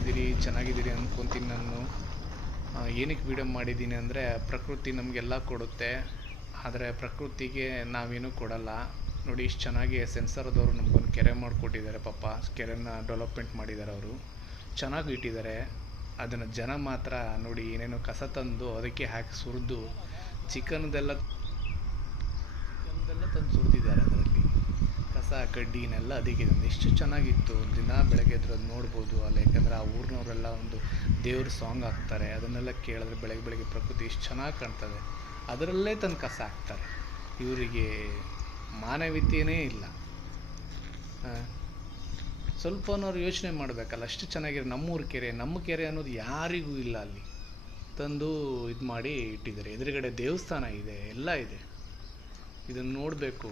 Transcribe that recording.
ಹೇಗಿದ್ದೀರಿ, ಚೆನ್ನಾಗಿದ್ದೀರಿ ಅಂದ್ಕೊತೀನಿ ನಾನು. ಏನಕ್ಕೆ ವೀಡಿಯೋ ಮಾಡಿದ್ದೀನಿ ಅಂದರೆ, ಪ್ರಕೃತಿ ನಮಗೆಲ್ಲ ಕೊಡುತ್ತೆ, ಆದರೆ ಪ್ರಕೃತಿಗೆ ನಾವೇನೂ ಕೊಡಲ್ಲ. ನೋಡಿ, ಇಷ್ಟು ಚೆನ್ನಾಗಿ ಸೆನ್ಸರ್ದವರು ನಮಗೊಂದು ಕೆರೆ ಮಾಡಿಕೊಟ್ಟಿದ್ದಾರೆ. ಪಾಪ ಕೆರೆನ ಡೆವಲಪ್ಮೆಂಟ್ ಮಾಡಿದ್ದಾರೆ ಅವರು, ಚೆನ್ನಾಗಿ ಇಟ್ಟಿದ್ದಾರೆ. ಅದನ್ನು ಜನ ಮಾತ್ರ ನೋಡಿ ಏನೇನೋ ಕಸ ತಂದು ಅದಕ್ಕೆ ಹಾಕಿ ಸುರಿದು ಚಿಕನ್ದೆಲ್ಲ ತಂದು ಸುರಿದಿದ್ದಾರೆ. ಅದರಲ್ಲಿ ಕಸ ಕಡ್ಡಿನೆಲ್ಲ ಅದಕ್ಕೆ ಎಷ್ಟು ಚೆನ್ನಾಗಿತ್ತು. ದಿನ ಬೆಳಗ್ಗೆ ಎದ್ದು ಅದು ನೋಡ್ಬೋದು ಅಲ್ಲಿ, ಯಾಕಂದರೆ ಆ ಊರಿನವರೆಲ್ಲ ಒಂದು ದೇವ್ರ ಸಾಂಗ್ ಹಾಕ್ತಾರೆ, ಅದನ್ನೆಲ್ಲ ಕೇಳಿದ್ರೆ ಬೆಳಗ್ಗೆ ಪ್ರಕೃತಿ ಎಷ್ಟು ಚೆನ್ನಾಗಿ ಕಾಣ್ತದೆ. ಅದರಲ್ಲೇ ತಂದು ಕಸ ಹಾಕ್ತಾರೆ. ಇವರಿಗೆ ಮಾನವೀಯತೆಯೇ ಇಲ್ಲ. ಸ್ವಲ್ಪನವ್ರು ಯೋಚನೆ ಮಾಡಬೇಕಲ್ಲ. ಅಷ್ಟು ಚೆನ್ನಾಗಿರೋ ನಮ್ಮೂರ ಕೆರೆ, ನಮ್ಮ ಕೆರೆ ಅನ್ನೋದು ಯಾರಿಗೂ ಇಲ್ಲ. ಅಲ್ಲಿ ತಂದು ಇದು ಮಾಡಿ ಇಟ್ಟಿದ್ದಾರೆ. ಎದುರುಗಡೆ ದೇವಸ್ಥಾನ ಇದೆ, ಎಲ್ಲ ಇದೆ. ಇದನ್ನು ನೋಡಬೇಕು.